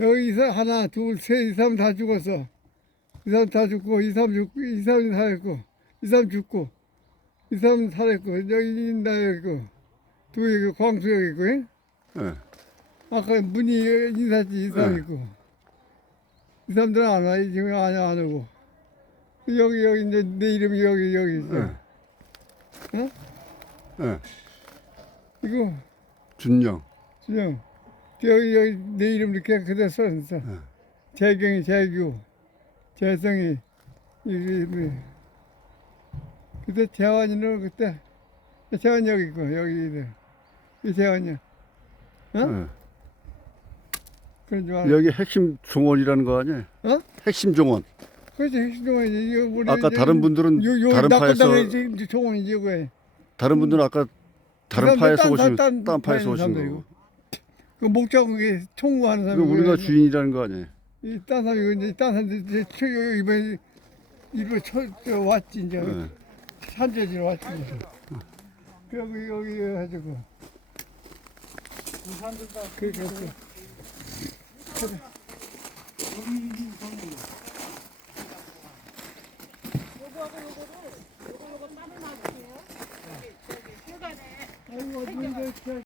여기서 하나, 둘, 셋, 이 사람 다 죽었어. 이 사람 다 죽고, 이 사람 죽고, 이 사람이 살았고, 이 사람 죽고, 이 사람 살았고, 여기 나 여기 있고, 두 여기 광수 여기 있고, 예? 예. 아까 문이 인사지 이 사람 네. 있고, 이 사람들은 안 와, 지금 안, 안 오고. 여기, 여기, 이제 내 이름이 여기, 여기 있어. 예. 어? 예. 이거, 준영. 그냥, 여기, 여기 내 이름 이렇게 그대로 써있어. 네. 재경이, 재규, 재성이, 이게, 그때 재환이는 그때, 재환이 여기 있고, 여기, 이 재환이야. 어? 예. 그런 줄 알아. 여기 핵심 종원이라는 거 아니에요? 어? 핵심 종원. 그렇지, 핵심 종원이지. 이거 우리 아까 이제 다른 분들은 요, 요 다른 파에서 종원이지, 이거. 다른 분들은 아까 다른 그 파에서 오신 딴- 딴 파에서 파에 오신. 거고. 그 목적이 통과하는 사람이 우리가 그래야지. 주인이라는 거 아니에요? 이 딴 사람이 이제 딴 사람들 이제 여기 이번에 이번 철저 왔지 이제 네. 산재지로 왔지 이제. 그 여기 여기 해가지고 그그그 아이고 어디 이제